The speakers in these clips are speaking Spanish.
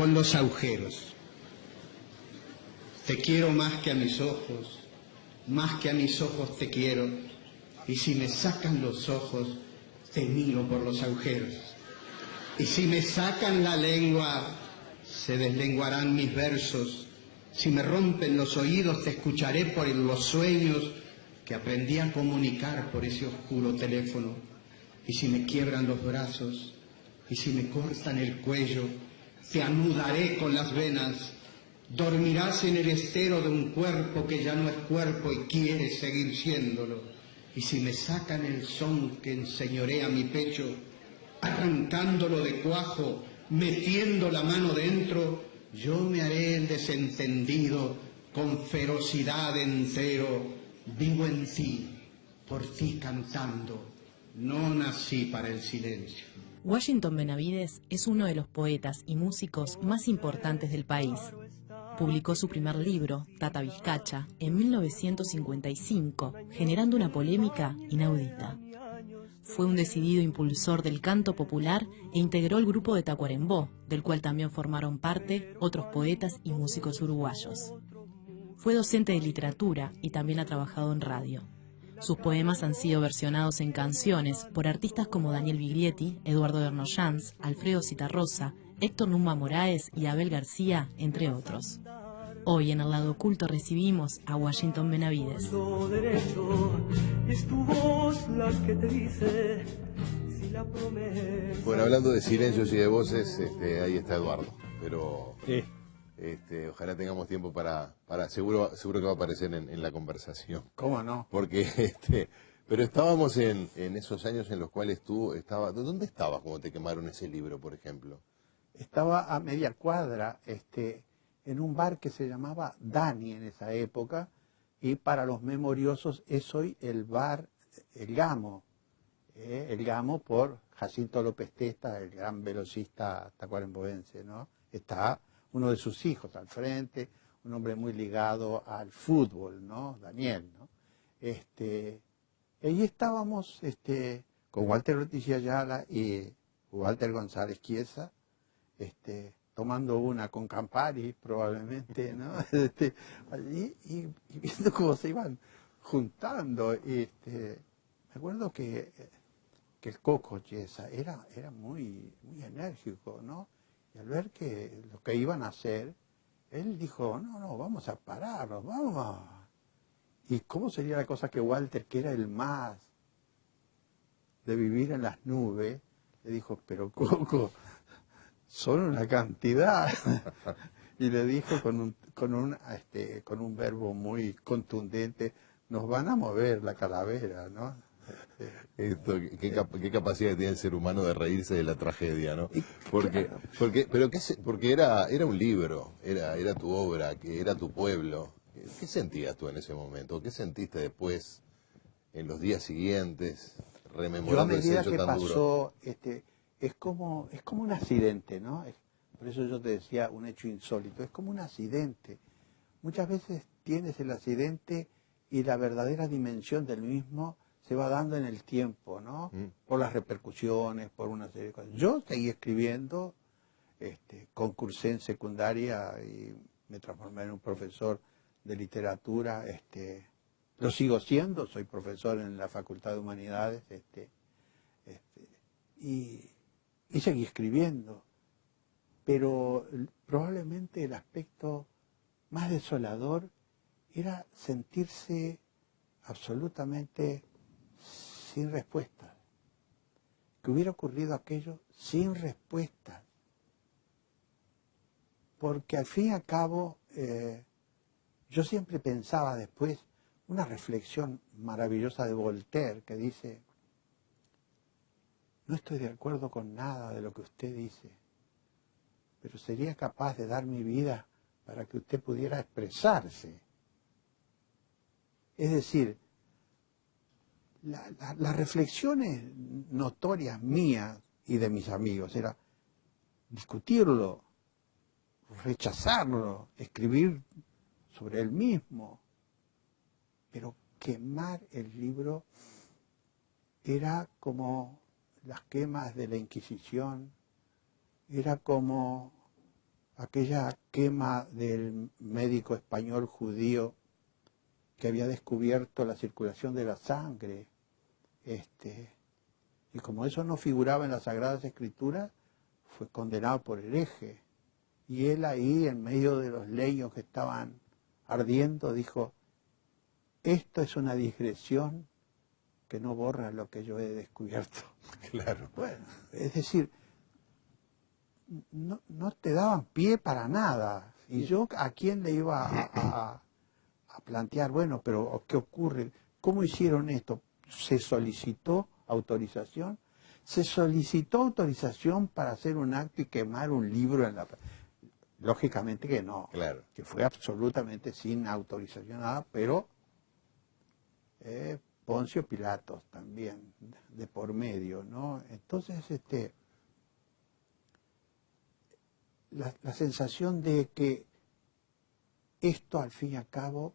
con los agujeros. Te quiero más que a mis ojos, más que a mis ojos te quiero, y si me sacan los ojos, te miro por los agujeros. Y si me sacan la lengua, se deslenguarán mis versos. Si me rompen los oídos, te escucharé por los sueños que aprendí a comunicar por ese oscuro teléfono. Y si me quiebran los brazos, y si me cortan el cuello, te anudaré con las venas. Dormirás en el estero de un cuerpo que ya no es cuerpo y quiere seguir siéndolo. Y si me sacan el son que enseñorea mi pecho, arrancándolo de cuajo, metiendo la mano dentro, yo me haré el desentendido con ferocidad entero. Vivo en ti, por ti cantando, no nací para el silencio. Washington Benavides es uno de los poetas y músicos más importantes del país. Publicó su primer libro, Tata Vizcacha, en 1955, generando una polémica inaudita. Fue un decidido impulsor del canto popular e integró el grupo de Tacuarembó, del cual también formaron parte otros poetas y músicos uruguayos. Fue docente de literatura y también ha trabajado en radio. Sus poemas han sido versionados en canciones por artistas como Daniel Biglietti, Eduardo Bernoyans, Alfredo Citarrosa, Héctor Numba Moraes y Abel García, entre otros. Hoy en El Lado Oculto recibimos a Washington Benavides. Bueno, hablando de silencios y de voces, ahí está Eduardo, pero ojalá tengamos tiempo para seguro que va a aparecer en la conversación. ¿Cómo no? Porque, pero estábamos en esos años en los cuales tú estabas, ¿dónde estabas cuando te quemaron ese libro, por ejemplo? Estaba a media cuadra, en un bar que se llamaba Dani en esa época, y para los memoriosos es hoy el bar El Gamo por Jacinto López Testa, el gran velocista tacuarembóense, ¿no? Está uno de sus hijos al frente, un hombre muy ligado al fútbol, ¿no? Daniel, ¿no? Allí estábamos con Walter Ortiz Ayala y Walter González Chiesa, tomando una con Campari probablemente, ¿no? Allí y viendo cómo se iban juntando. Me acuerdo que el Coco Chiesa era muy enérgico, ¿no? Y al ver que lo que iban a hacer, él dijo, no, vamos a pararnos, vamos. ¿Y cómo sería la cosa que Walter, que era el más de vivir en las nubes, le dijo, pero Coco, son una cantidad? Y le dijo con un verbo muy contundente, nos van a mover la calavera, ¿no? Qué capacidad tiene el ser humano de reírse de la tragedia, ¿no? Porque era un libro, era tu obra, que era tu pueblo. ¿Qué sentías tú en ese momento? ¿Qué sentiste después, en los días siguientes, rememorando ese hecho tan duro? Es como un accidente, ¿no? Por eso yo te decía un hecho insólito, es como un accidente. Muchas veces tienes el accidente y la verdadera dimensión del mismo se va dando en el tiempo, ¿no? Por las repercusiones, por una serie de cosas. Yo seguí escribiendo, concursé en secundaria y me transformé en un profesor de literatura, lo sigo siendo, soy profesor en la Facultad de Humanidades, y seguí escribiendo. Pero probablemente el aspecto más desolador era sentirse absolutamente sin respuesta. Que hubiera ocurrido aquello sin respuesta. Porque al fin y al cabo, yo siempre pensaba después, una reflexión maravillosa de Voltaire que dice, no estoy de acuerdo con nada de lo que usted dice, pero sería capaz de dar mi vida para que usted pudiera expresarse. Es decir, las reflexiones notorias mías y de mis amigos era discutirlo, rechazarlo, escribir sobre él mismo, pero quemar el libro era como las quemas de la Inquisición, era como aquella quema del médico español judío que había descubierto la circulación de la sangre, y como eso no figuraba en las Sagradas Escrituras, fue condenado por hereje. Y él ahí, en medio de los leños que estaban ardiendo, dijo, esto es una digresión que no borra lo que yo he descubierto. Claro. Bueno, es decir, no te daban pie para nada. Y yo, ¿a quién le iba a plantear? Bueno, pero ¿qué ocurre? ¿Cómo hicieron esto? ¿Se solicitó autorización? ¿Se solicitó autorización para hacer un acto y quemar un libro en la... Lógicamente que no, claro, que fue absolutamente sin autorización nada, pero Poncio Pilatos también, de por medio, ¿no? Entonces, la sensación de que esto al fin y al cabo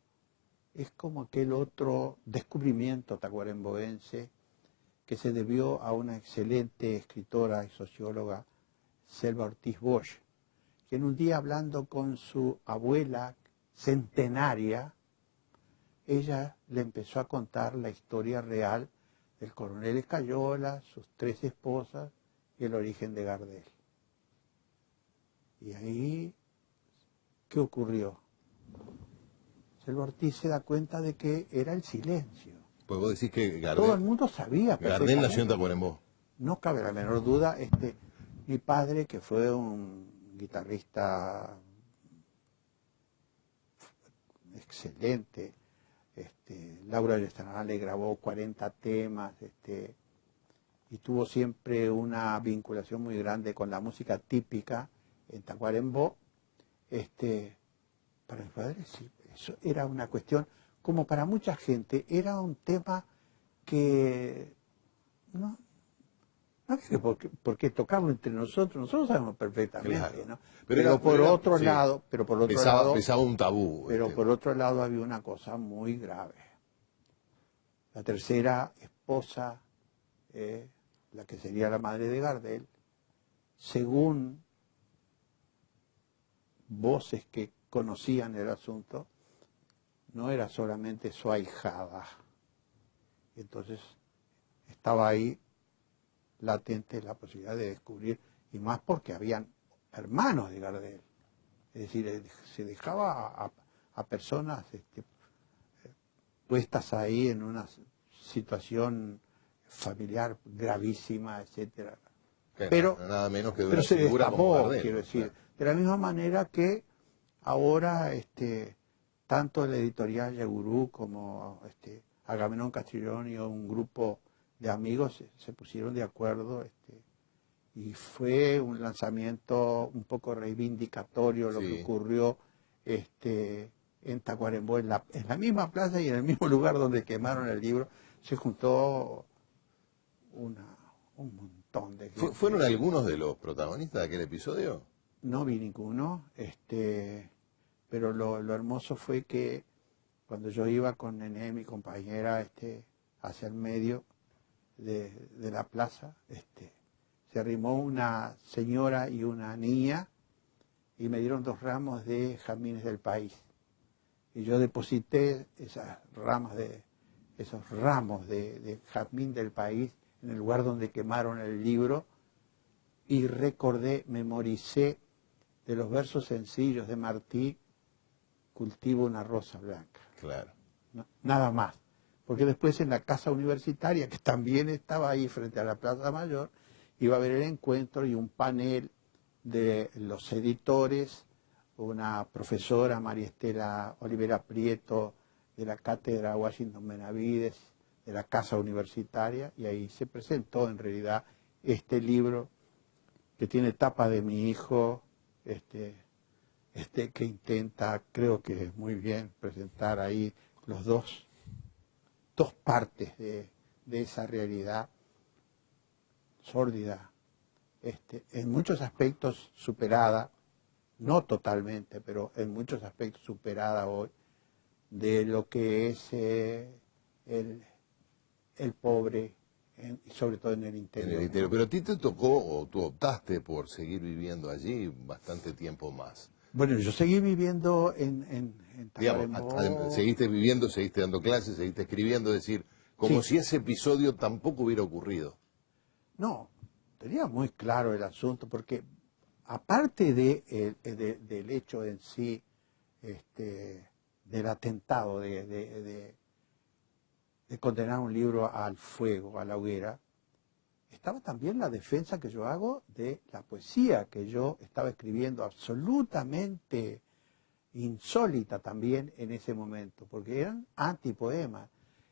es como aquel otro descubrimiento tacuarembóense que se debió a una excelente escritora y socióloga, Selva Ortiz Bosch, que en un día hablando con su abuela centenaria, ella le empezó a contar la historia real del coronel Escayola, sus 3 esposas y el origen de Gardel. Y ahí, ¿qué ocurrió? Selva Ortiz se da cuenta de que era el silencio. Pues vos decís que Gardel... Todo el mundo sabía perfectamente. Gardel nació en Tacuarembó. No cabe la menor duda. Mi padre, que fue un guitarrista excelente, Laura Yestanarán le grabó 40 temas, y tuvo siempre una vinculación muy grande con la música típica en Tacuarembó. Para mi padre sí, eso era una cuestión, como para mucha gente, era un tema que no es porque tocarlo entre nosotros sabemos perfectamente, claro, ¿no? Pero por otro sí, lado, pesaba un tabú. Pero por otro lado había una cosa muy grave. La tercera esposa, la que sería la madre de Gardel, según voces que conocían el asunto, no era solamente su ahijada. Entonces estaba ahí latente la posibilidad de descubrir, y más porque habían hermanos de Gardel. Es decir, se dejaba a personas puestas ahí en una situación familiar gravísima, etcétera. Pero nada menos que de pero una se figura como destapó, Gardel, quiero decir, claro. de la misma manera que ahora tanto la editorial Yagurú como Agamenón Castrillón y un grupo de amigos se pusieron de acuerdo, y fue un lanzamiento un poco reivindicatorio lo que ocurrió en Tacuarembó, en la misma plaza y en el mismo lugar donde quemaron el libro. Se juntó un montón de gente. ¿Fueron algunos de los protagonistas de aquel episodio? No vi ninguno, pero lo hermoso fue que cuando yo iba con Nené, mi compañera, hacia el medio de la plaza, se arrimó una señora y una niña y me dieron 2 ramos de jazmines del país. Y yo deposité esos ramos de jazmín del país en el lugar donde quemaron el libro, y memoricé de los versos sencillos de Martí, cultivo una rosa blanca. Claro. No, nada más. Porque después en la casa universitaria, que también estaba ahí frente a la Plaza Mayor, iba a haber el encuentro y un panel de los editores, una profesora, María Estela Olivera Prieto, de la Cátedra Washington Benavides, de la Casa Universitaria, y ahí se presentó en realidad este libro que tiene tapa de mi hijo, que intenta, creo que muy bien, presentar ahí los dos partes de esa realidad sórdida, en muchos aspectos superada, no totalmente, pero en muchos aspectos superada hoy, de lo que es el pobre, sobre todo en el interior. En el interior. Pero a ti te tocó, o tú optaste por seguir viviendo allí bastante tiempo más. Bueno, yo seguí viviendo en Digamos, seguiste viviendo, seguiste dando clases, seguiste escribiendo, es decir, como si ese episodio tampoco hubiera ocurrido. No, tenía muy claro el asunto, porque aparte del hecho en sí, del atentado, de condenar un libro al fuego, a la hoguera, estaba también la defensa que yo hago de la poesía que yo estaba escribiendo, absolutamente insólita también en ese momento, porque eran antipoemas.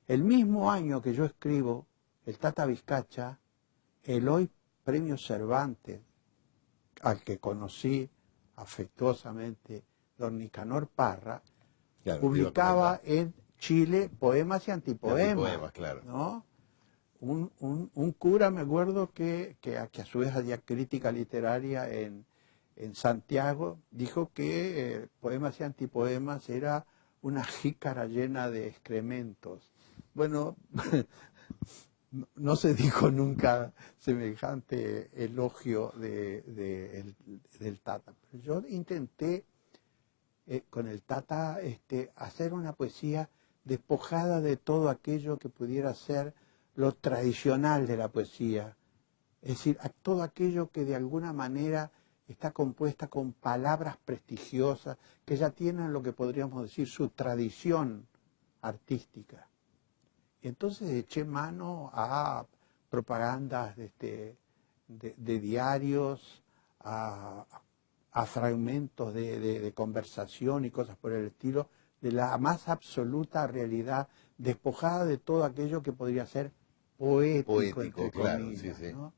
El mismo año que yo escribo el Tata Vizcacha, el hoy Premio Cervantes, al que conocí afectuosamente don Nicanor Parra, claro, publicaba en Chile poemas y antipoemas. Antipoemas, claro. ¿No? Un cura, me acuerdo, que a su vez hacía crítica literaria en Santiago, dijo que poemas y antipoemas era una jícara llena de excrementos. Bueno, no se dijo nunca semejante elogio del Tata. Pero yo intenté con el Tata hacer una poesía despojada de todo aquello que pudiera ser lo tradicional de la poesía, es decir, a todo aquello que de alguna manera está compuesta con palabras prestigiosas que ya tienen lo que podríamos decir su tradición artística. Y entonces eché mano a propagandas de diarios, a fragmentos de conversación y cosas por el estilo, de la más absoluta realidad, despojada de todo aquello que podría ser poético entre claro, comillas, sí, sí. ¿no?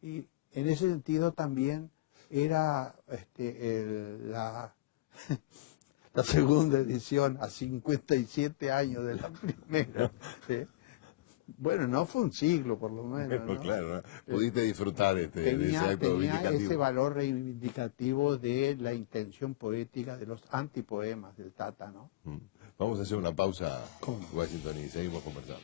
Y en ese sentido también era la segunda edición a 57 años de la primera. ¿Sí? Bueno, no fue un siglo por lo menos. Bueno, ¿no? claro, ¿no? Pudiste disfrutar de ese acto tenía reivindicativo. ese valor reivindicativo de la intención poética de los antipoemas del Tata, ¿no? Vamos a hacer una pausa, Washington, y seguimos conversando.